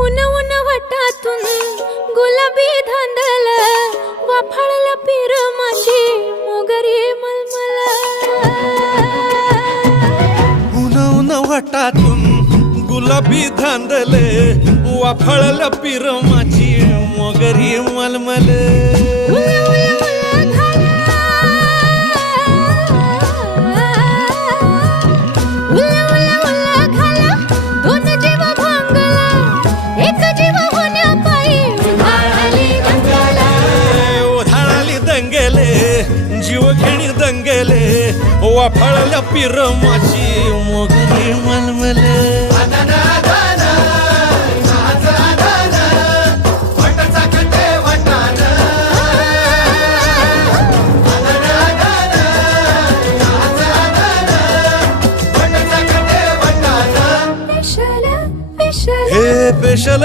उन उन वटातून गुलाबी धांदल वाफाळल्या पिरमाची मोगरी मलमल उन उन वटातून गुलाबी धांदले वाफाळल्या पिरमाची मोगरी मलमल जीवघेणी दंगेले वाफाळल्या पिरमाची मोगरी मलमल हे पेशल